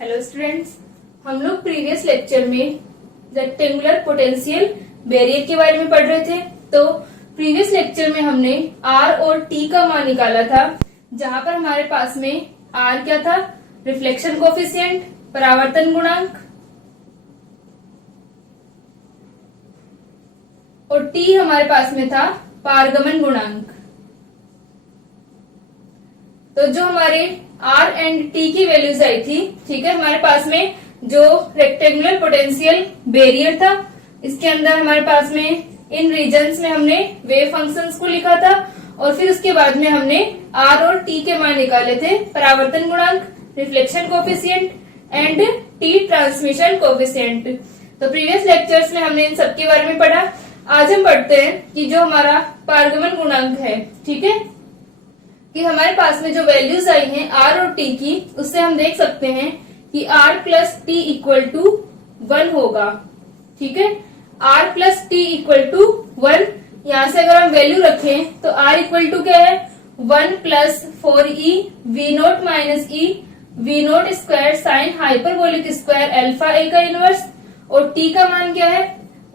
Hello students, हम लोग previous lecture में रेक्टेंगुलर पोटेंशियल बैरियर के बारे में पढ़ रहे थे। तो प्रीवियस लेक्चर में हमने R और T का मान निकाला था, जहां पर हमारे पास में R क्या था, रिफ्लेक्शन कोफिशिएंट, परावर्तन गुणांक, और T हमारे पास में था पारगमन गुणांक। तो जो हमारे R एंड T की वैल्यूज आई थी, ठीक है, हमारे पास में जो रेक्टेंगुलर पोटेंशियल बैरियर था, इसके अंदर हमारे पास में इन रीजन्स में हमने वेव फंक्शंस को लिखा था, और फिर उसके बाद में हमने R और T के मान निकाले थे, परावर्तन गुणांक, reflection coefficient and T transmission coefficient. तो प्रीवियस लेक्चर्स में हमने इन सबके बारे में पढ़ा। आज हम पढ़ते हैं कि जो हमारा पारगमन गुणांक है, ठीक है, कि हमारे पास में जो वैल्यूज आई हैं R और T की, उससे हम देख सकते हैं कि R plus T equal to 1 होगा। ठीक है, R plus T equal to 1। यहाँ से अगर हम वैल्यू रखें तो R इक्वल टू क्या है, 1 plus 4E V note minus E V note square sine hyperbolic square alpha a का इनवर्स, और T का मान क्या है,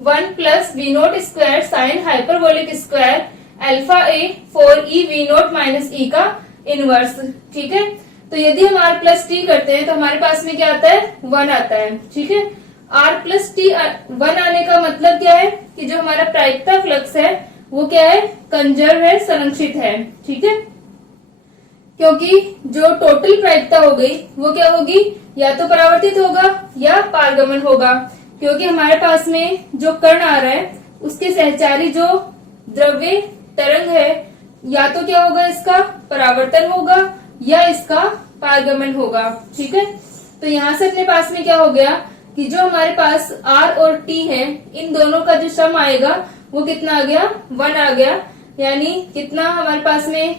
1 plus V note square sine hyperbolic square alpha a 4E V note minus E का inverse. ठीक है, तो यदि हम R प्लस T करते हैं तो हमारे पास में क्या आता है, 1 आता है। ठीक है, R प्लस T 1 आने का मतलब क्या है कि जो हमारा प्रायिकता फ्लक्स है वो क्या है, कंजर्व है, संरक्षित है। ठीक है, क्योंकि जो टोटल प्रायिकता हो गई वो क्या होगी, या तो परावर्तित होगा या पारगमन होगा, क्योंकि हमारे पास में जो कण आ रहा है उसके सहचारी जो द्रव्य तरंग है, या तो क्या होगा, इसका परावर्तन होगा या इसका पारगमन होगा। ठीक है, तो यहाँ से अपने पास में क्या हो गया कि जो हमारे पास R और T है, इन दोनों का जो सम आएगा वो कितना आ गया, 1 आ गया। यानी कितना हमारे पास में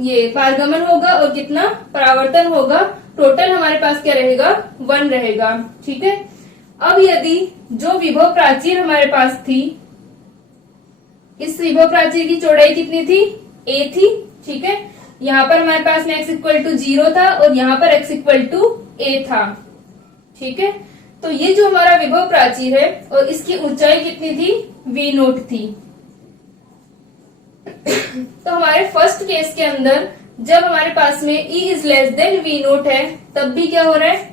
ये पारगमन होगा और कितना परावर्तन होगा, टोटल हमारे पास क्या रहेगा, 1 रहेगा। ठीक है, अब यदि जो विभव प्राचीर हमारे पास थी, इस विभव प्राचीर की चौड़ाई कितनी थी, a थी। ठीक है, यहाँ पर हमारे पास में x इक्वल टू 0 था और यहाँ पर x इक्वल टू a था। ठीक है, तो ये जो हमारा विभव प्राचीर है और इसकी ऊंचाई कितनी थी, v नोट थी। तो हमारे फर्स्ट केस के अंदर जब हमारे पास में E is less then v nought है, तब भी क्या हो रहा है,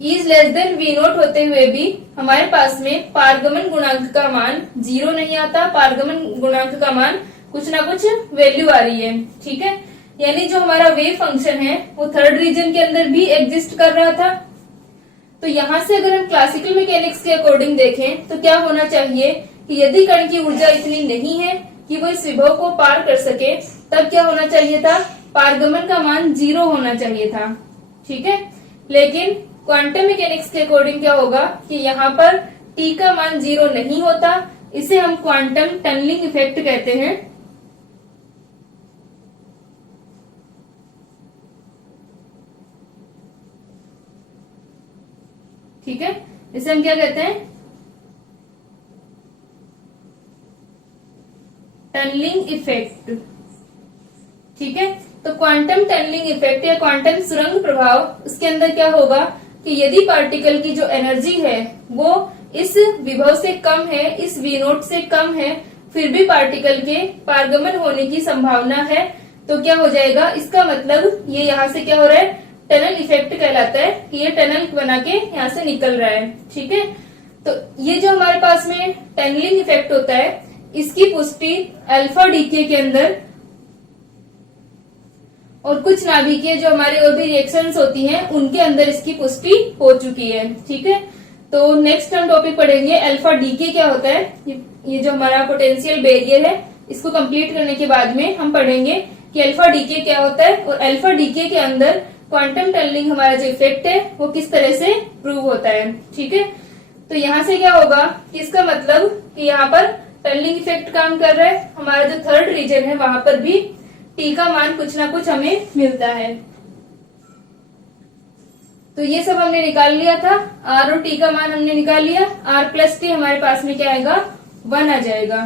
E is less then v note होते हुए भी हमारे पास में पारगमन गुणांक का मान 0 नहीं आता। पारगमन गुणांक का मान कुछ ना कुछ वैल्यू आ रही है। ठीक है, यानी जो हमारा वेव फंक्शन है वो थर्ड रीजन के अंदर भी एग्जिस्ट कर रहा था। तो यहाँ से अगर हम क्लासिकल मैकेनिक्स के अकॉर्डिंग देखें तो क्या होना चाहिए कि यदि कण की ऊर्जा इतनी नहीं है कि वो इस विभव को पार कर सके, तब क्या होना चाहिए था, पारगमन का मान 0 होना चाहिए था। ठीक है, लेकिन क्वांटम मैकेनिक्स के अकॉर्डिंग क्या होगा कि यहाँ पर T का मान 0 नहीं होता। इसे हम क्वांटम टनलिंग इफेक्ट कहते हैं। ठीक है, इसे हम क्या कहते हैं, टनलिंग इफेक्ट। ठीक है, तो क्वांटम टनलिंग इफेक्ट या क्वांटम सुरंग प्रभाव, उसके अंदर क्या होगा कि यदि पार्टिकल की जो एनर्जी है वो इस विभव से कम है, इस v नोट से कम है, फिर भी पार्टिकल के पारगमन होने की संभावना है, तो क्या हो जाएगा, इसका मतलब ये यहाँ से क्या हो रहा है, टनल इफेक्ट कहलाता है कि ये टनल बना के यहाँ से निकल रहा है। ठीक है, तो ये जो हमारे पास में टनलिंग इफेक्ट होता है, इसकी पुष्टि अल्फा डीके के अंदर और कुछ नाभिकीय जो हमारे और भी रिएक्शंस होती हैं उनके अंदर इसकी पुष्टि हो चुकी है। ठीक है, तो नेक्स्ट हम टॉपिक पढ़ेंगे अल्फा डीके क्या होता है। ये जो हमारा पोटेंशियल बैरियर है, इसको कंप्लीट करने के बाद में हम पढ़ेंगे कि अल्फा डीके क्या होता है और अल्फा डीके के अंदर क्वांटम टनलिंग हमारा जो इफेक्ट है वो किस तरह से प्रूव होता है। ठीक है, तो यहाँ से क्या होगा कि इसका मतलब कि यहाँ पर टनलिंग इफेक्ट काम कर रहा है, हमारा जो थर्ड रीजन है वहां पर भी T का मान कुछ ना कुछ हमें मिलता है। तो ये सब हमने निकाल लिया था, R और T का मान हमने निकाल लिया। R प्लस T हमारे पास में क्या आएगा, 1 आ जाएगा।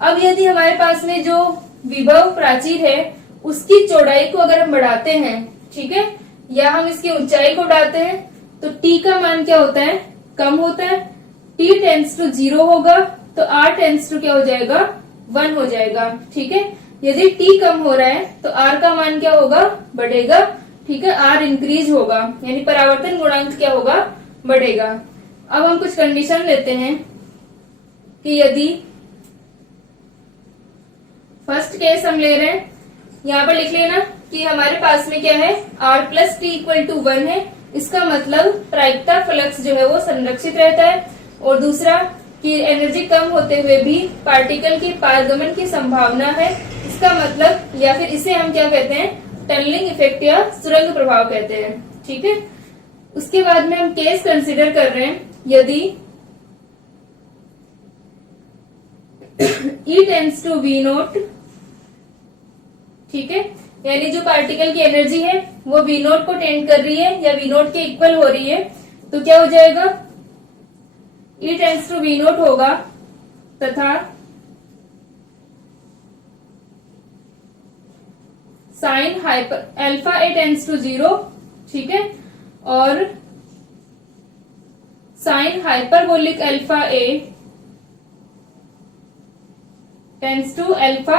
अब यदि हमारे पास में जो विभव प्राचीर है उसकी चौड़ाई को अगर हम बढ़ाते हैं, ठीक है, या हम इसकी ऊंचाई को उठाते हैं तो t का मान क्या होता है, कम होता है। t टेंस टू 0 होगा तो r टेंस टू क्या हो जाएगा, 1 हो जाएगा। ठीक है, यदि t कम हो रहा है तो r का मान क्या होगा, बढ़ेगा। ठीक है, r इंक्रीज होगा, यानी परावर्तन गुणांक क्या होगा, बढ़ेगा। अब हम कुछ कंडीशन लेते हैं कि यदि फर्स्ट केस हम ले रहे हैं, यहाँ पर लिख लेना कि हमारे पास में क्या है, r plus T equal to 1 है। इसका मतलब प्रायिकता फ्लक्स जो है वो संरक्षित रहता है। और दूसरा कि एनर्जी कम होते हुए भी पार्टिकल की पारगमन की संभावना है। इसका मतलब, या फिर इसे हम क्या कहते हैं, टनलिंग इफेक्ट या सुरंग प्रभाव कहते हैं। ठीक है, उसके बाद में हम केस कंसिडर कर रहे हैं, यदि E tends to V nought, ठीक है, यानी जो पार्टिकल की एनर्जी है वो V नोट को टेंड कर रही है या V नोट के इक्वल हो रही है, तो क्या हो जाएगा, E tends to V naught होगा तथा sine hyper alpha a tends to 0, ठीक है, और sine hyperbolic alpha a tends to alpha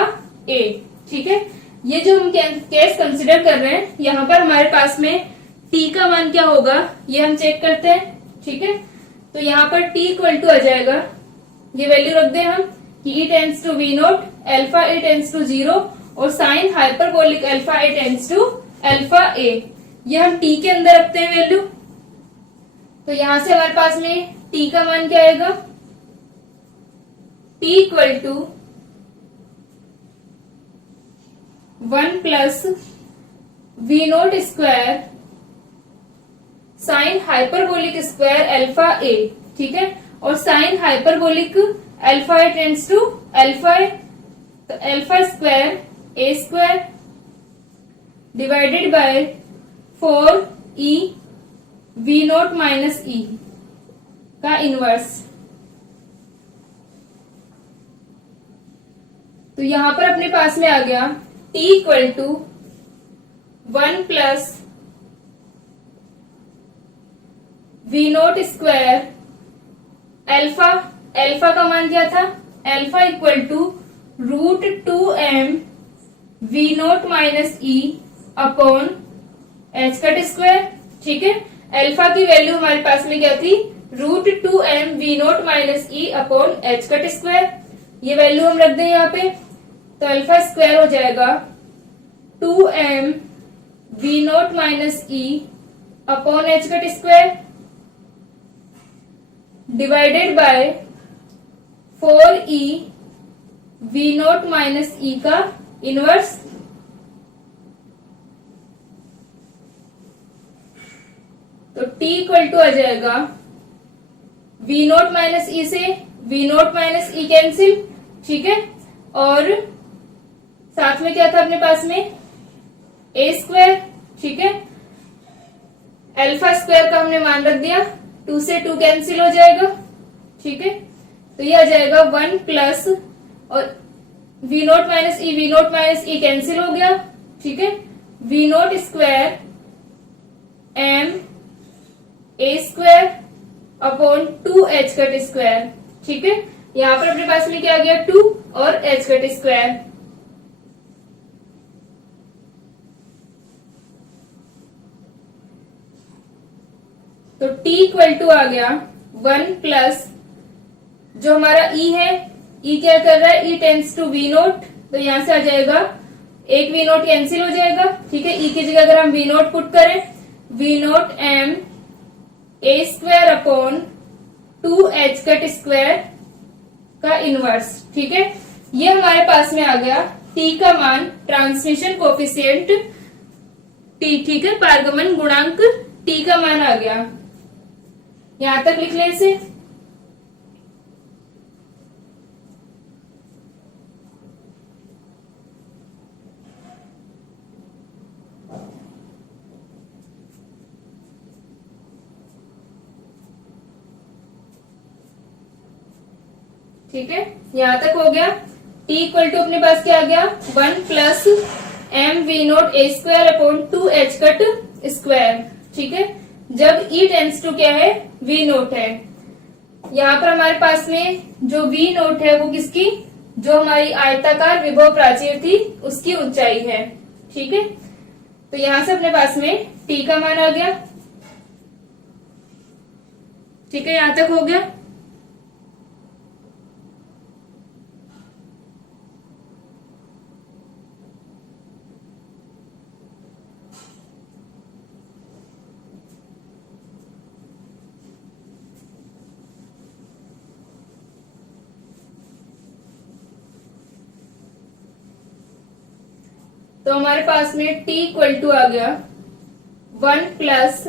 a. ठीक है, ये जो हम केस कंसिडर कर रहे हैं, यहाँ पर हमारे पास में t का मान क्या होगा ये हम चेक करते हैं। ठीक है, तो यहाँ पर t इक्वल टू आ जाएगा, ये वैल्यू रख दें हम कि E tends to V naught alpha a tends to 0 और sine hyperbolic alpha a tends to alpha a, ये हम t के अंदर रखते हैं वैल्यू। तो यहां से हमारे पास में t का मान क्या आएगा, t equal to 1 plus V note square sine hyperbolic square alpha a. ठीक है, और sine hyperbolic alpha a tends to alpha a, तो alpha square a square divided by 4e V note minus e का inverse. तो यहां पर अपने पास में आ गया t equal to 1 plus V note square alpha, alpha का मान क्या था, alpha equal to √2m V note minus E upon H cut square. ठीक है, अल्फा की वैल्यू हमारे पास में क्या थी, √2m V नोट माइनस ई अपॉन एच कट स्क्वायर, ये वैल्यू हम रख दें यहाँ पे, तो अल्फा स्क्वायर हो जाएगा 2m V note minus E upon H cut square divided by 4e V note minus e का इनवर्स। तो t इक्वल टू आ जाएगा V नोट माइनस ई से V note minus e cancel. ठीक है, और साथ में क्या था अपने पास में, ए स्क्वायर। ठीक है, अल्फा स्क्वायर का हमने मान रख दिया, 2 से 2 कैंसिल हो जाएगा। ठीक है, तो ये आ जाएगा 1 प्लस और V note minus e cancel हो गया। ठीक है, V note square m a square upon 2 h cut square. ठीक है, यहाँ पर अपने पास में क्या आ गया, 2 और एच कट स्क्वायर। तो t इक्वल टू आ गया 1 प्लस जो हमारा e है, e क्या कर रहा है, e tends to V nought, तो यहां से आ जाएगा एक V नोट कैंसिल हो जाएगा। ठीक है, e की जगह अगर हम V नोट पुट करें, V naught m a square upon 2 h cut square का इनवर्स। ठीक है, ये हमारे पास में आ गया t का मान, ट्रांसमिशन कोफिशिएंट t। ठीक है, पारगमन गुणांक t का मान आ गया, यहां तक लिख लें इसे। ठीक है, यहां तक हो गया। t इक्वल टू अपने पास क्या आ गया, 1 plus m V naught a square upon 2 h cut square, ठीक है, जब E टेंड्स टू क्या है, V नोट है। यहाँ पर हमारे पास में जो V नोट है वो किसकी, जो हमारी आयताकार विभव प्राचीर थी उसकी ऊंचाई है, ठीक है। तो यहां से अपने पास में T का मान आ गया, ठीक है, यहां तक हो गया। तो हमारे पास में T इक्वल टू आ गया 1 plus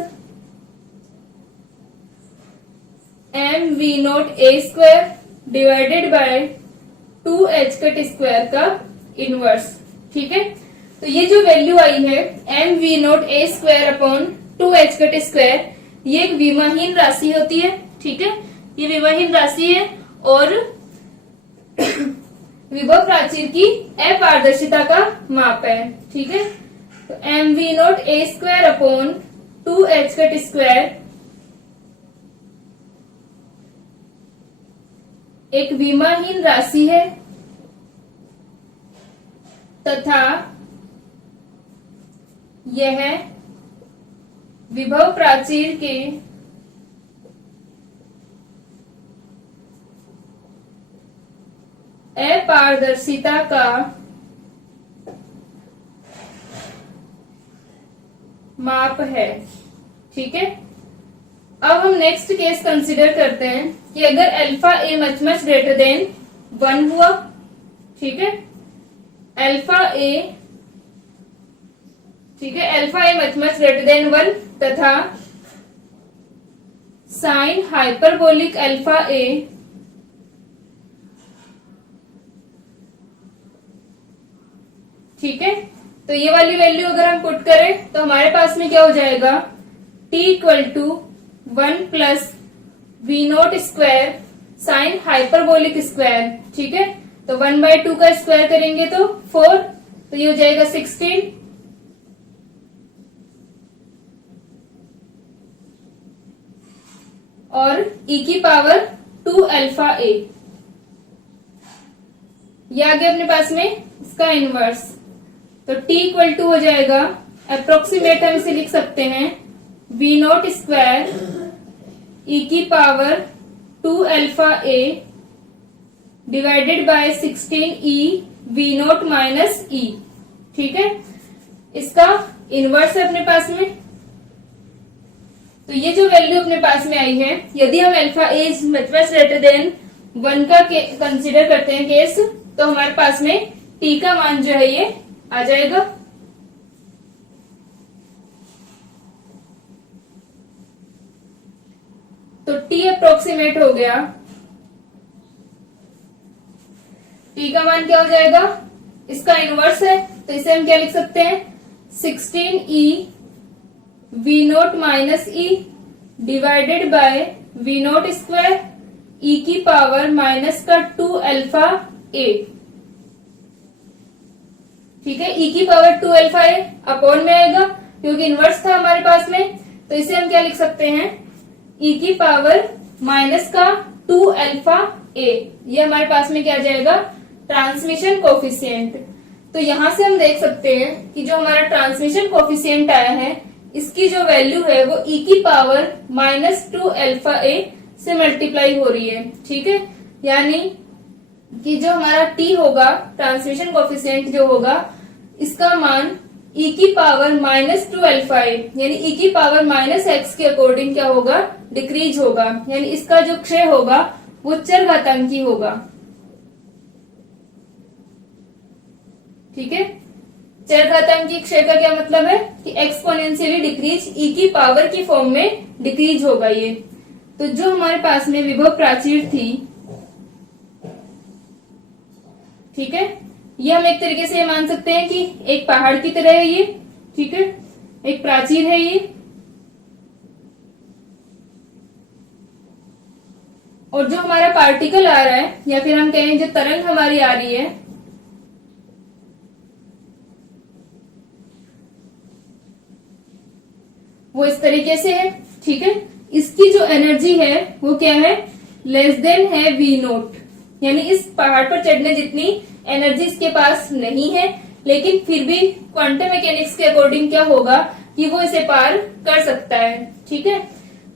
mv0a² divided by 2h cut square का इनवर्स, ठीक है। तो ये जो वैल्यू आई है mv0a² upon 2h cut square, ये एक विमाहीन राशि होती है, ठीक है, ये विमाहीन राशि है और विभव प्राचीर की अपारदर्शिता का माप है, ठीक है। तो mv0a² upon 2h cut square एक विमाहीन राशि है तथा यह विभव प्राचीर के अपारदर्शिता का माप है, ठीक है। अब हम नेक्स्ट केस कंसीडर करते हैं कि अगर alpha a much much greater than 1 हुआ, ठीक है, अल्फा ए, ठीक है, alpha a much much greater than 1 तथा साइन हाइपरबोलिक अल्फा ए ठीक है। तो ये वाली वैल्यू अगर हम पुट करें तो हमारे पास में क्या हो जाएगा, T equal to 1 plus v0² sine hyperbolic square, ठीक है। तो 1/2 का स्क्वायर करेंगे तो 4, तो ये हो जाएगा 16 और e की पावर 2 अल्फा ए, ये आ गया अपने पास में इसका इनवर्स। तो T इक्वल टू हो जाएगा, अप्रोक्सीमेट हम इसे लिख सकते हैं v0² e की power 2 alpha A divided by 16e v0 minus e, ठीक है, इसका इनवर्स है अपने पास में। तो ये जो वैल्यू अपने पास में आई है, यदि हम alpha A is much much greater than 1 का कंसीडर करते हैं केस, तो हमारे पास में T का मान जो है ये आ जाएगा। तो T अप्रोक्सीमेट हो गया, T का मान क्या हो जाएगा, इसका इनवर्स है, तो इसे हम क्या लिख सकते हैं, 16e v0 minus e divided by v0² e की पावर माइनस का 2 अल्फा ए, ठीक है, e की पावर 2 अल्फा ए अपॉन में आएगा क्योंकि इनवर्स था हमारे पास में, तो इसे हम क्या लिख सकते हैं, e की पावर माइनस का 2 अल्फा ए, ये हमारे पास में क्या आ जाएगा, ट्रांसमिशन कोफिशिएंट। तो यहां से हम देख सकते हैं कि जो हमारा ट्रांसमिशन कोफिशिएंट आया है, इसकी जो वैल्यू है वो e की पावर माइनस 2 अल्फा ए से मल्टीप्लाई हो रही है, ठीक है, यानी कि जो हमारा t होगा, ट्रांसमिशन कोफिशिएंट जो होगा, इसका मान e की पावर माइनस 2 अल्फा ए यानी e की पावर माइनस एक्स के अकॉर्डिंग क्या होगा, डिक्रीज होगा, यानी इसका जो क्षय होगा वो चरघातांकी होगा, ठीक है। चरघातांकी क्षय का क्या मतलब है कि एक्सपोनेंशियली डिक्रीज e की पावर की फॉर्म में डिक्रीज होगा ये। तो जो हमारे पास में विभव प्राचीर थी, ठीक है, ये हम एक तरीके से ये मान सकते हैं कि एक पहाड़ की तरह है ये, ठीक है, एक प्राचीर है ये, और जो हमारा पार्टिकल आ रहा है या फिर हम कहें जो तरंग हमारी आ रही है, वो इस तरीके से है, ठीक है। इसकी जो एनर्जी है वो क्या है, लेस देन है वी नोट, यानी इस पहाड़ पर चढ़ने जितनी एनर्जी इसके पास नहीं है, लेकिन फिर भी क्वांटम मैकेनिक्स के अकॉर्डिंग क्या होगा कि वो इसे पार कर सकता है, ठीक है।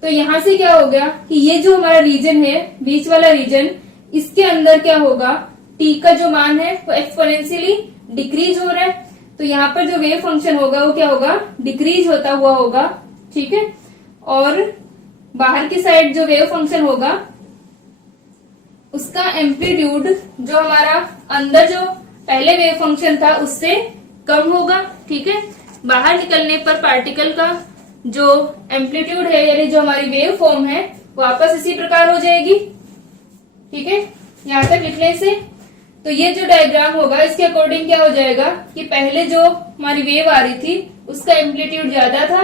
तो यहां से क्या हो गया कि ये जो हमारा रीजन है, बीच वाला रीजन, इसके अंदर क्या होगा, टी का जो मान है वो एक्सपोनेंशियली डिक्रीज हो रहा है। तो यहाँ पर जो वेव फंक्शन होगा वो क्या होगा, डिक्रीज होता हुआ होगा, ठीक है। और बाहर की साइड जो वेव फंक्शन होगा उसका एम्पलीट्यूड जो हमारा अंदर जो पहले वेव फंक्शन था उससे कम होगा, ठीक है। बाहर निकलने पर पार्टिकल का जो एम्पलीट्यूड है, यानी जो हमारी वेव फॉर्म है, वापस इसी प्रकार हो जाएगी, ठीक है। यहां तक लिखने से तो ये जो डायग्राम होगा इसके अकॉर्डिंग क्या हो जाएगा कि पहले जो हमारी वेव आ रही थी उसका एम्पलीट्यूड ज्यादा था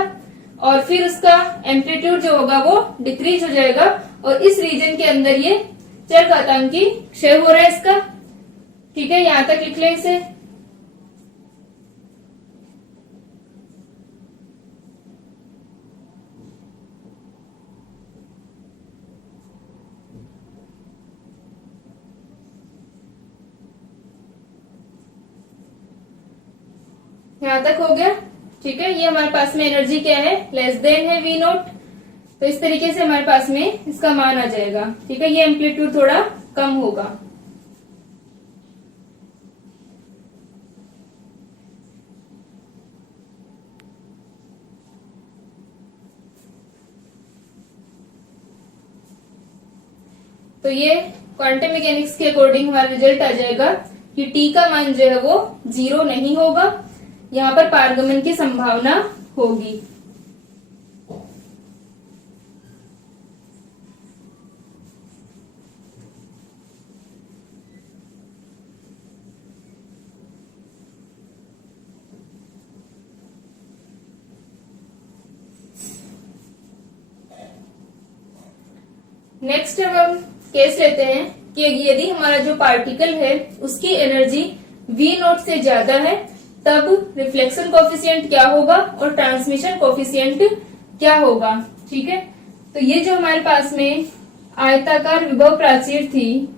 और फिर उसका एम्पलीट्यूड जो होगा वो डिक्रीज हो जाएगा और इस रीजन के अंदर ये चरघातांकी क्षय हो रहा है इसका, ठीक है। यहां तक लिख लें इसे। यहां तक हो गया, ठीक है। ये हमारे पास में एनर्जी क्या है, लेस देन है वी नोट। तो इस तरीके से हमारे पास में इसका मान आ जाएगा, ठीक है। ये एम्पलीट्यूड थोड़ा कम होगा। तो ये क्वांटम मैकेनिक्स के अकॉर्डिंग हमारा रिजल्ट आ जाएगा कि टी का मान जो है वो 0 नहीं होगा, यहाँ पर पारगमन की संभावना होगी। नेक्स्ट हम केस लेते हैं कि यदि हमारा जो पार्टिकल है उसकी एनर्जी v नॉट से ज्यादा है तब रिफ्लेक्शन कोफिशिएंट क्या होगा और ट्रांसमिशन कोफिशिएंट क्या होगा, ठीक है। तो ये जो हमारे पास में आयताकार विभव प्राचीर थी,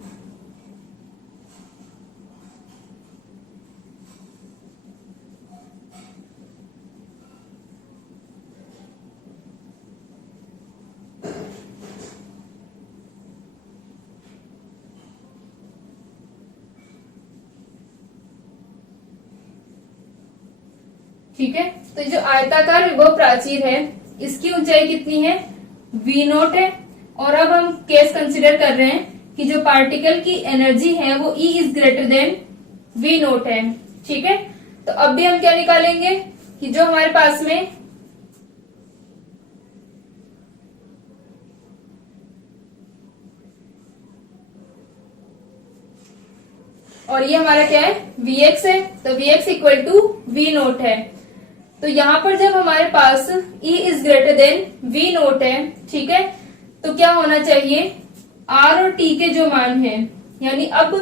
ठीक है। तो जो आयताकार विभव प्राचीर है इसकी ऊंचाई कितनी है, v नोट है। और अब हम केस कंसिडर कर रहे हैं कि जो पार्टिकल की एनर्जी है वो E is greater than v nought है, ठीक है। तो अब भी हम क्या निकालेंगे कि जो हमारे पास में और ये हमारा क्या है, Vx है। तो Vx equal to v nought है। तो यहाँ पर जब हमारे पास E is greater than v nought है, ठीक है, तो क्या होना चाहिए, R और T के जो मान है, यानी अब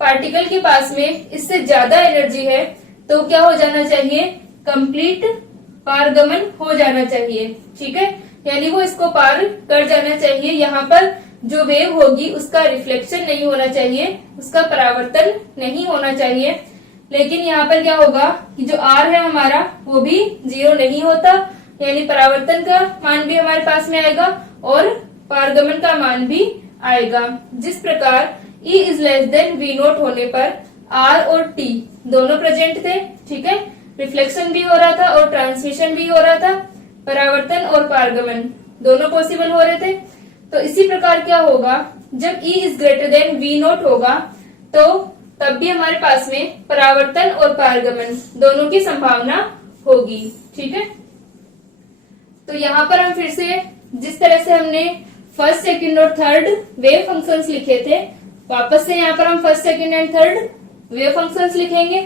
पार्टिकल के पास में इससे ज्यादा एनर्जी है तो क्या हो जाना चाहिए, कंप्लीट पारगमन हो जाना चाहिए, ठीक है। यानी वो इसको पार कर जाना चाहिए। यहाँ पर जो वेव होगी उसका रिफ्लेक्शन नहीं होना चाहिए, उसका परावर्तन नहीं होना चाहिए। लेकिन यहाँ पर क्या होगा कि जो R है हमारा वो भी 0 नहीं होता, यानी परावर्तन का मान भी हमारे पास में आएगा और पारगमन का मान भी आएगा। जिस प्रकार E is less then v note होने पर R और T दोनों प्रेजेंट थे, ठीक है, रिफ्लेक्शन भी हो रहा था और ट्रांसमिशन भी हो रहा था, परावर्तन और पारगमन दोनों पॉसिबल हो रहे थे। तो इसी प्रकार क्या होगा, जब E is greater than v naught होगा तो तब भी हमारे पास में परावर्तन और पारगमन दोनों की संभावना होगी, ठीक है। तो यहाँ पर हम फिर से जिस तरह से हमने फर्स्ट, सेकंड और थर्ड वेव फंक्शंस लिखे थे, वापस से यहाँ पर हम first, second and third wave functions लिखेंगे।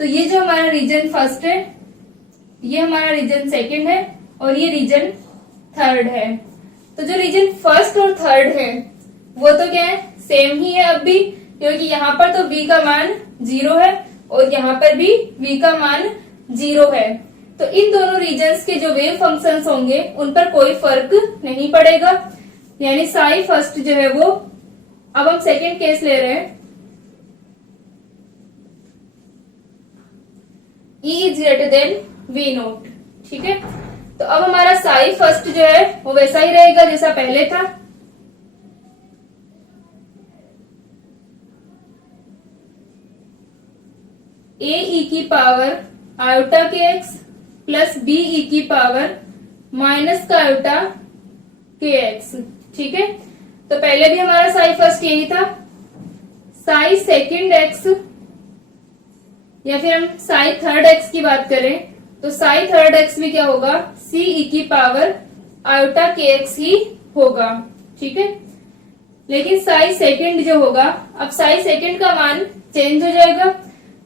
तो ये जो हमारा रीजन फर्स्ट है, ये हमारा रीजन सेकंड है और ये रीजन थर्ड है। तो जो रीजन फर्स्ट और थर्ड है वो तो क्या है, सेम ही है अब भी, क्योंकि यहाँ पर तो v का मान 0 है और यहाँ पर भी v का मान 0 है। तो इन दोनों रीजन्स के जो वेव फंक्शंस होंगे उन पर कोई फर्क नहीं पड़ेगा, यानी साई फर्स्ट जो है वो, अब हम सेकेंड केस ले रहे हैं, E is greater than V nought. ठीक है, तो अब हमारा साई फर्स्ट जो है वो वैसा ही रहेगा जैसा पहले था। ए ई की पावर आयोटा के एक्स प्लस बी ई की पावर माइनस का आयोटा के एक्स। ठीक है, तो पहले भी हमारा साई फर्स्ट यही था। साई सेकेंड एक्स या फिर हम साई थर्ड एक्स की बात करें तो साई थर्ड एक्स भी क्या होगा, सी ई की पावर आयोटा के एक्स ही होगा। ठीक है, लेकिन साई सेकेंड जो होगा, अब साई सेकेंड का मान चेंज हो जाएगा,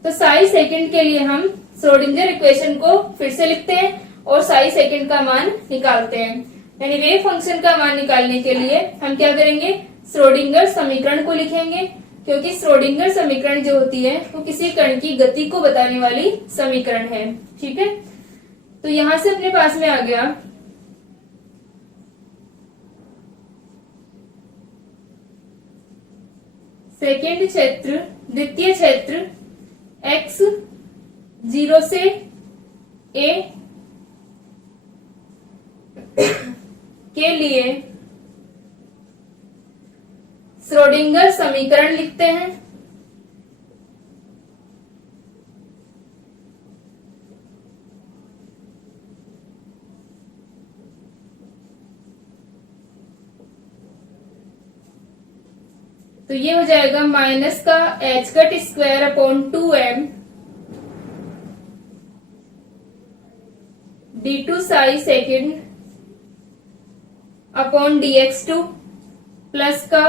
तो साई सेकेंड के लिए हम श्रोडिंगर इक्वेशन को फिर से लिखते हैं और साई सेकेंड का मान निकालते हैं। यानी वेव फंक्शन का मान निकालने के लिए हम क्या करेंगे, श्रोडिंगर समीकरण को लिखेंगे, क्योंकि श्रोडिंगर समीकरण जो होती है वो किसी कण की गति को बताने वाली समीकरण है। ठीक है, तो यहां से अपने पास में आ गया सेकेंड क्षेत्र, द्वितीय क्षेत्र x 0 से a के लिए श्रोडिंगर समीकरण लिखते हैं। तो ये हो जाएगा माइनस का H cut square upon 2m d2 psi second upon dx2 plus का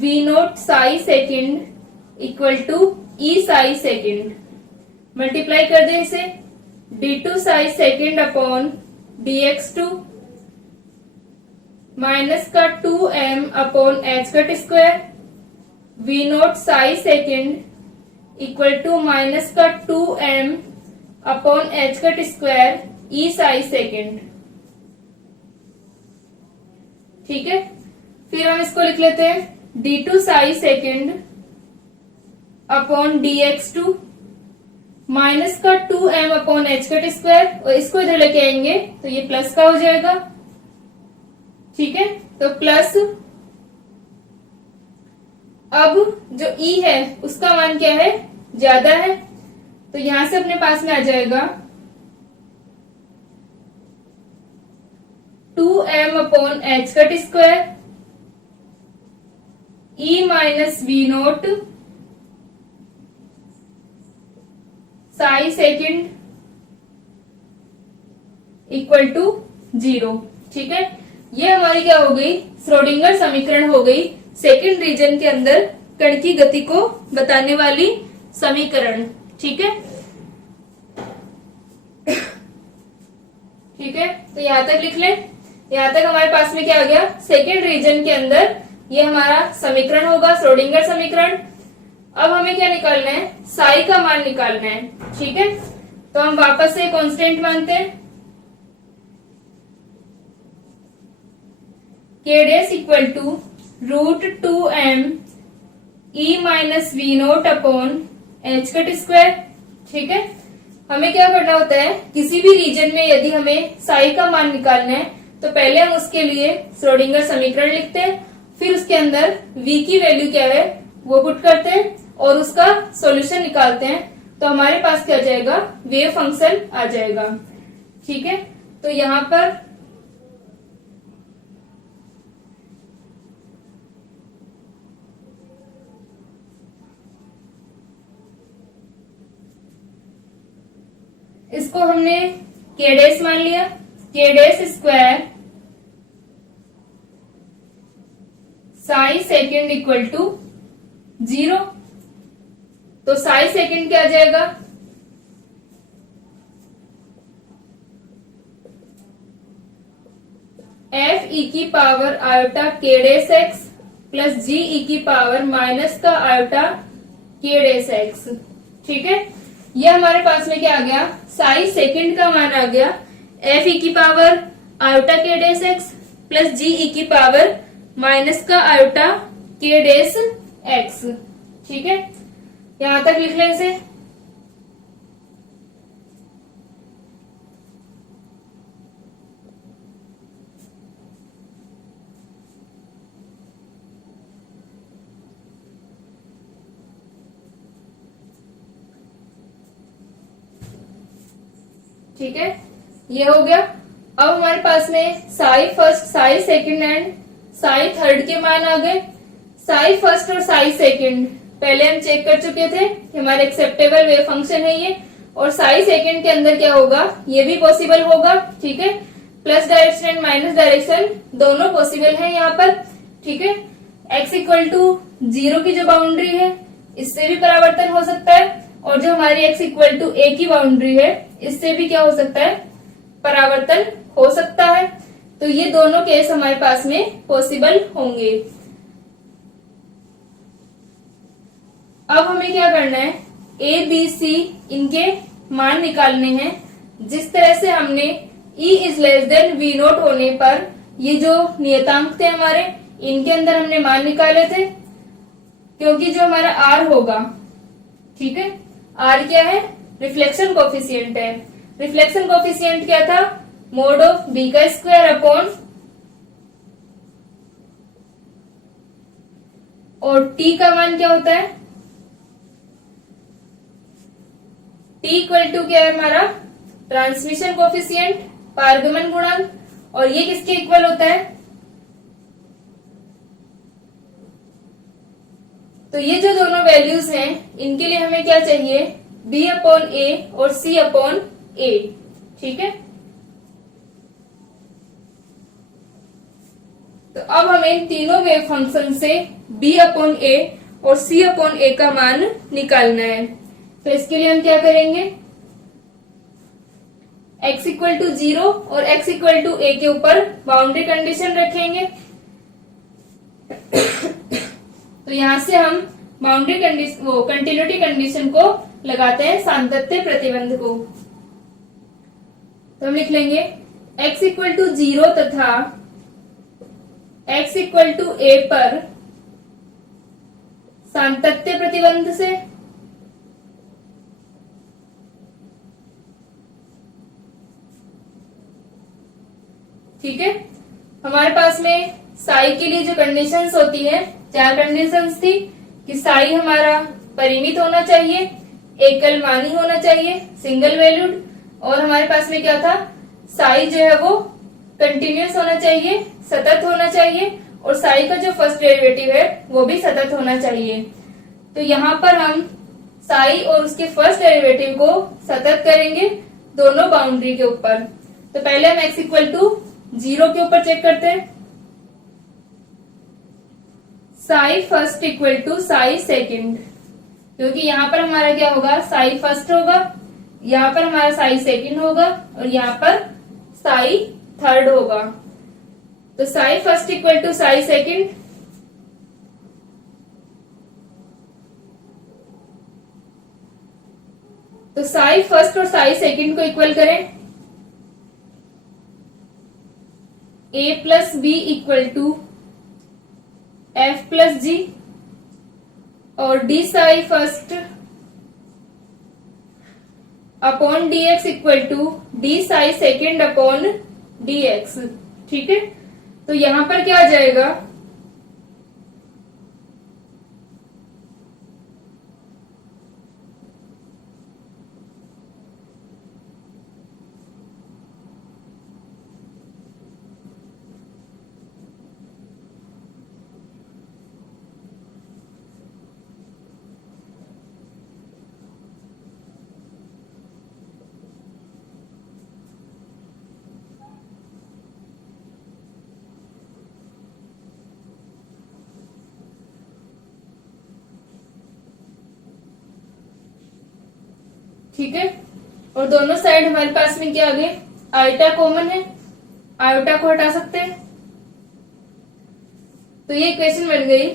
v nought psi second equal to e psi second, multiply कर दे इसे, d2 psi second upon dx2 minus का 2m upon H cut square v nought psi second equal to minus का 2m upon H cut square e psi second. ठीक है, फिर हम इसको लिख लेते हैं d2 psi second upon dx2 minus का 2m upon H cut square, और इसको इधर लेके आएंगे तो ये प्लस का हो जाएगा। ठीक है, तो प्लस, अब जो E है उसका मान क्या है, ज्यादा है, तो यहां से अपने पास में आ जाएगा 2m upon H cut square E minus V nought psi second equal to 0। ठीक है, ये हमारी क्या हो गई, श्रोडिंगर समीकरण हो गई, सेकेंड रीजन के अंदर कण की गति को बताने वाली समीकरण। ठीक है, ठीक है, तो यहां तक लिख लें। यहां तक हमारे पास में क्या आ गया, सेकेंड रीजन के अंदर ये हमारा समीकरण होगा, श्रोडिंगर समीकरण। अब हमें क्या निकालना है, साई का मान निकालना है। ठीक है, तो हम वापस से कांस्टेंट मानते हैं, K dash equal to √2m E minus V nought upon H cut square. ठीक है, हमें क्या करना होता है, किसी भी रीजन में यदि हमें साई का मान निकालना है तो पहले हम उसके लिए श्रोडिंगर समीकरण लिखते हैं, फिर उसके अंदर v की वैल्यू क्या है वो पुट करते हैं और उसका सॉल्यूशन निकालते हैं, तो हमारे पास क्या आ जाएगा, वेव फंक्शन आ जाएगा। ठीक है, तो यहां पर इसको हमने के डेस मान लिया, के डेस square psi second equal to 0, तो साई सेकेंड क्या आ जाएगा, एफ ई की पावर आयोटा के डेस एक्स प्लस जी ई की पावर माइनस का आयोटा के डेस एक्स। ठीक है, ये हमारे पास में क्या आ गया, साई सेकंड का मान आ गया एफ ई की पावर आयोटा के डेस एक्स प्लस जी ई की पावर माइनस का आयोटा के डेस एक्स। ठीक है, यहां तक लिख लें इसे। ठीक है, ये हो गया। अब हमारे पास में Sai first, Sai second and psi third के मान आ गए। साई फर्स्ट और साई सेकंड पहले हम चेक कर चुके थे कि हमारे एक्सेप्टेबल वेव फंक्शन है ये, और साई सेकंड के अंदर क्या होगा, ये भी पॉसिबल होगा। ठीक है, plus direction and minus direction दोनों पॉसिबल है यहाँ पर। ठीक है, x इक्वल टू 0 की जो बाउंड्री है इससे भी परावर्तन हो सकता है, और जो हमारी x इक्वल टू a की बाउंड्री है इससे भी क्या हो सकता है, परावर्तन हो सकता है। तो ये दोनों केस हमारे पास में पॉसिबल होंगे। अब हमें क्या करना है, ए बी सी इनके मान निकालने हैं। जिस तरह से हमने E is less than V nought होने पर ये जो नियतांक थे हमारे, इनके अंदर हमने मान निकाले थे, क्योंकि जो हमारा R होगा, ठीक है, R क्या है, रिफ्लेक्शन कोफिशिएंट है। रिफ्लेक्शन कोफिशिएंट क्या था, मोड ऑफ बी का स्क्वायर अपॉन, और T का मान क्या होता है, T इक्वल टू क्या है हमारा, ट्रांसमिशन कोफिशिएंट, पारगमन गुणांक, और ये किसके इक्वल होता है, तो ये जो दोनों वैल्यूज हैं इनके लिए हमें क्या चाहिए, B अपॉन ए और C अपॉन ए। ठीक है, तो अब हमें इन तीनों वेव फंक्शन से B अपॉन ए और C अपॉन ए का मान निकालना है। तो इसके लिए हम क्या करेंगे, x इक्वल टू 0 और x इक्वल टू a के ऊपर बाउंड्री कंडीशन रखेंगे। तो यहां से हम बाउंड्री कंडीशन, वो कंटिन्यूटी कंडीशन को लगाते हैं, सातत्य प्रतिबंध को। तो हम लिख लेंगे x इक्वल टू 0 तथा x इक्वल टू a पर सातत्य प्रतिबंध से ठीक है, हमारे पास में साई के लिए जो कंडीशंस होती है, 4 कंडीशंस थी कि साई हमारा परिमित होना चाहिए, एकल मानी होना चाहिए, सिंगल वैल्यूड, और हमारे पास में क्या था, साई जो है वो कंटिन्यूस होना चाहिए, सतत होना चाहिए, और साई का जो फर्स्ट डेरिवेटिव है वो भी सतत होना चाहिए। तो यहाँ पर हम साई और उसके फर्स्ट डेरिवेटिव को सतत करेंगे दोनों बाउंड्री के ऊपर। तो पहले हम x इक्वल टू 0 के ऊपर चेक करते हैं, psi first equal to psi second, क्योंकि यहाँ पर हमारा क्या होगा, साई फर्स्ट होगा, यहाँ पर हमारा साई सेकंड होगा, और यहाँ पर साई थर्ड होगा। तो psi first equal to psi second, तो साई फर्स्ट और साई सेकंड को इक्वल करें, a plus b equal to f plus g, और d psi first upon D x equal to D psi second upon D x. ठीक है, तो यहां पर क्या आ जाएगा, ठीक है, और दोनों साइड हमारे पास में क्या आ गए, आयोटा कॉमन है, आयोटा को हटा सकते हैं, तो ये इक्वेशन बन गई।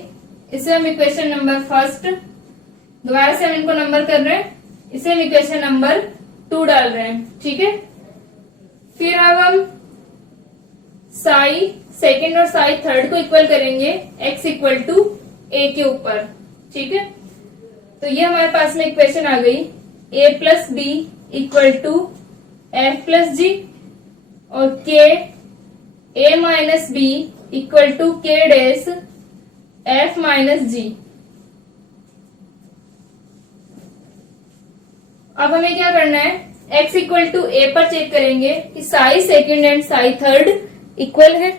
इसे हम इक्वेशन नंबर फर्स्ट, दोबारा से हम इनको नंबर कर रहे हैं, इसे हम इक्वेशन नंबर 2 डाल रहे हैं। ठीक है, फिर अब हम साई सेकेंड और साई थर्ड को इक्वल करेंगे x इक्वल टू a के ऊपर। ठीक है, तो ये हमारे पास में इक्वेशन आ गई a plus b equal to f plus g और k a minus b equal to k dash f minus g. अब हमें क्या करना है, x इक्वल टू a पर चेक करेंगे कि psi second and psi third equal है।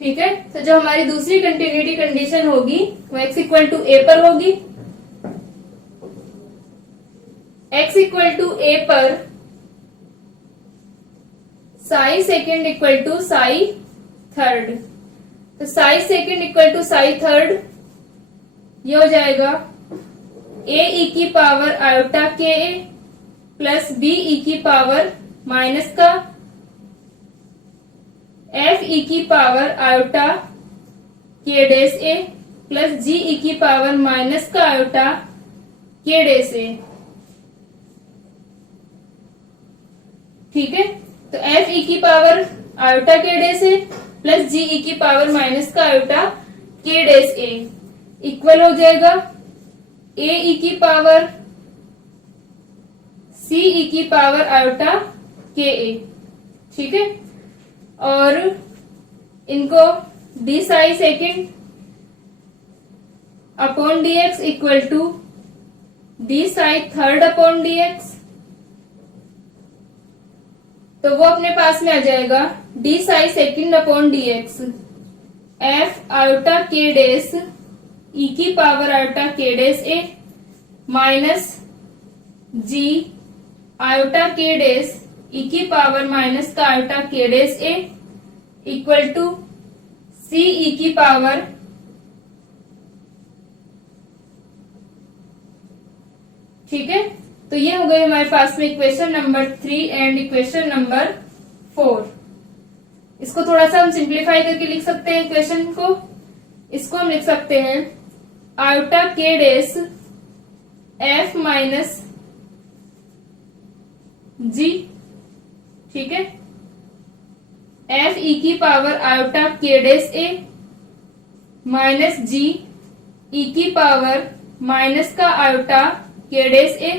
ठीक है, तो जो हमारी दूसरी कंटिन्यूटी कंडीशन होगी वो x इक्वल टू a पर होगी। x इक्वल टू a पर psi second equal to psi third, तो psi second equal to psi third ये हो जाएगा a e की पावर आयोटा के ए प्लस बी ई की पावर माइनस का एफ ई की पावर आयोटा के डेस ए प्लस जी ई की पावर माइनस का आयोटा के डेस ए। ठीक है, तो एफ ई की पावर आयोटा के डेस ए प्लस जी ई की पावर माइनस का आयोटा के डेस ए इक्वल हो जाएगा ए ई की पावर सी ई की पावर आयोटा के ए। ठीक है, और इनको D psi second upon D x equal to D psi third upon D X, तो वो अपने पास में आ जाएगा D psi second upon D X F iota K dash ई की पावर आयोटा के डेस ए माइनस जी आयोटा के डेस ई की power minus का iota K days A equal to सी ई की पावर ठीक है, तो ये हो गई हमारे पास में equation number 3 and equation number 4। इसको थोड़ा सा हम सिंप्लीफाई करके लिख सकते हैं इक्वेशन को। इसको हम लिख सकते हैं आयोटा के डेस एफ माइनस जी। ठीक है, एफ ई की पावर आयोटा के डेस ए माइनस जी ई की पावर माइनस का iota K days A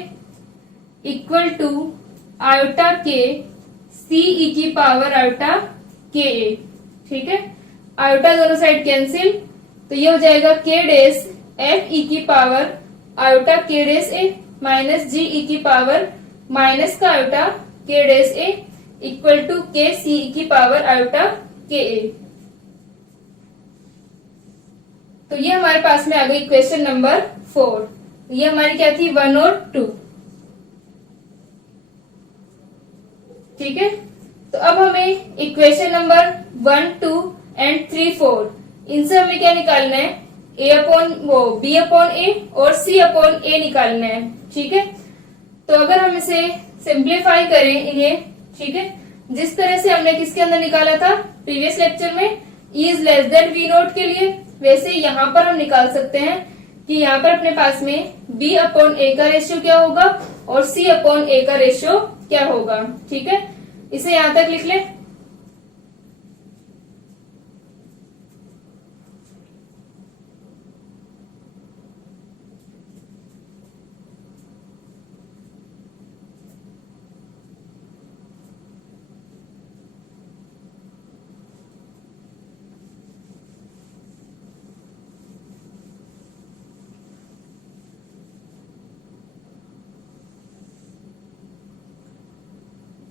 equal to iota के सी ई की पावर आयोटा के ए। ठीक है, आयोटा दोनों साइड कैंसिल, तो ये हो जाएगा के डेस एफ ई की पावर आयोटा के डेस ए माइनस जी ई की पावर माइनस का iota K days A equal to के सी ई की पावर आयोटा के ए। तो ये हमारे पास में आ गई इक्वेशन नंबर 4। ये हमारी क्या थी, 1 और 2। ठीक है, तो अब हमें इक्वेशन नंबर 1, 2 एंड 3, 4 इनसे हमें क्या निकालना है, ए अपॉन बी अपॉन ए और सी अपॉन ए निकालना है। ठीक है, तो अगर हम इसे सिंप्लीफाई करें इन्हें, ठीक है, जिस तरह से हमने किसके अंदर निकाला था प्रीवियस लेक्चर में E is less than V nought के लिए, वैसे यहाँ पर हम निकाल सकते हैं कि यहाँ पर अपने पास में B अपॉन ए का रेशियो क्या होगा और C अपॉन ए का रेशियो क्या होगा। ठीक है, इसे यहाँ तक लिख ले।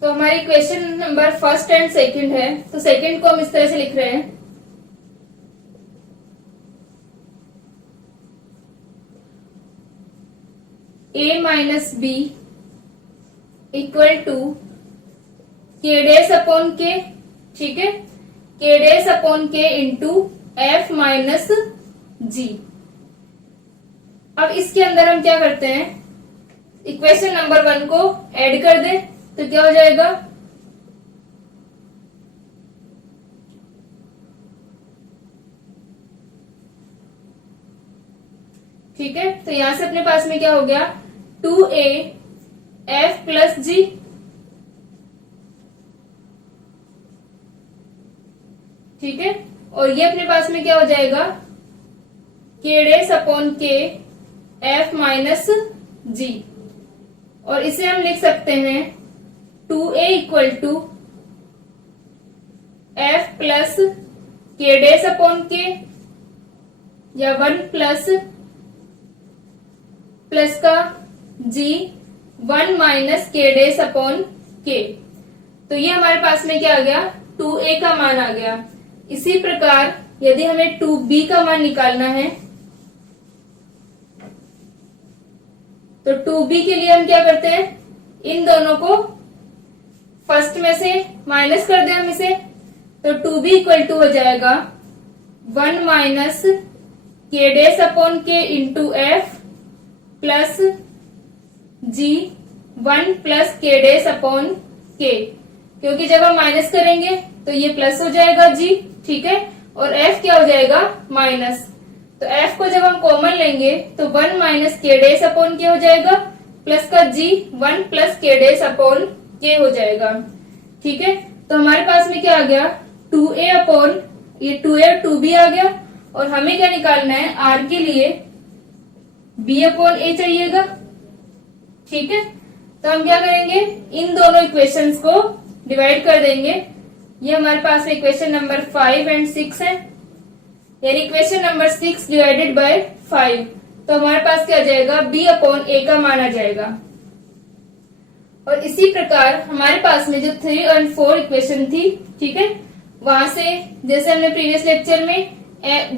तो हमारी question number first and second है, तो सेकंड को हम इस तरह से लिख रहे हैं, ए माइनस बी इक्वल टू के डेस अपॉन के। ठीक है, के डेस अपॉन के इंटू एफ माइनस जी। अब इसके अंदर हम क्या करते हैं, इक्वेशन नंबर 1 को ऐड कर दे, तो क्या हो जाएगा, ठीक है। तो यहां से अपने पास में क्या हो गया, 2a f प्लस जी, ठीक है। और ये अपने पास में क्या हो जाएगा, k dash upon k f minus g. और इसे हम लिख सकते हैं 2a equal to f plus k dash upon k, या 1 प्लस का g 1 minus k dash upon k। तो ये हमारे पास में क्या आ गया, 2a का मान आ गया। इसी प्रकार यदि हमें 2b का मान निकालना है तो 2b के लिए हम क्या करते हैं, इन दोनों को फर्स्ट में से माइनस कर दें हम इसे, तो 2b इक्वल टू हो जाएगा 1 minus k dash upon k into f plus g 1 plus k dash upon k, क्योंकि जब हम माइनस करेंगे तो ये प्लस हो जाएगा g, ठीक है। और f क्या हो जाएगा, माइनस। तो f को जब हम कॉमन लेंगे तो 1 minus k dash upon k हो जाएगा, प्लस का g 1 plus k dash upon k हो जाएगा, ठीक है। तो हमारे पास में क्या आ गया, 2a अपॉन ये 2a और 2b आ गया। और हमें क्या निकालना है, r के लिए b अपॉन a चाहिएगा, ठीक है। तो हम क्या करेंगे, इन दोनों इक्वेशंस को डिवाइड कर देंगे। ये हमारे पास में इक्वेशन नंबर 5 एंड 6 है, यानी इक्वेशन नंबर 6 डिवाइडेड बाय 5। तो हमारे पास क्या आ जाएगा, b अपॉन a का मान आ जाएगा। और इसी प्रकार हमारे पास में जो 3 और 4 इक्वेशन थी, ठीक है, वहां से जैसे हमने प्रीवियस लेक्चर में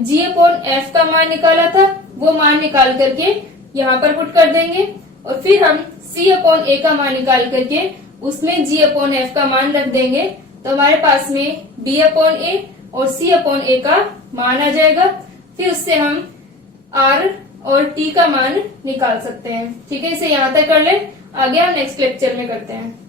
g अपॉन f का मान निकाला था, वो मान निकाल करके यहाँ पर पुट कर देंगे। और फिर हम c अपॉन a का मान निकाल करके उसमें g अपॉन f का मान रख देंगे। तो हमारे पास में b अपॉन a और c अपॉन a का मान आ जाएगा। फिर उससे हम r और t का मान निकाल सकते हैं, ठीक है। इसे यहाँ तक कर ले, आगे हम नेक्स्ट लेक्चर में करते हैं।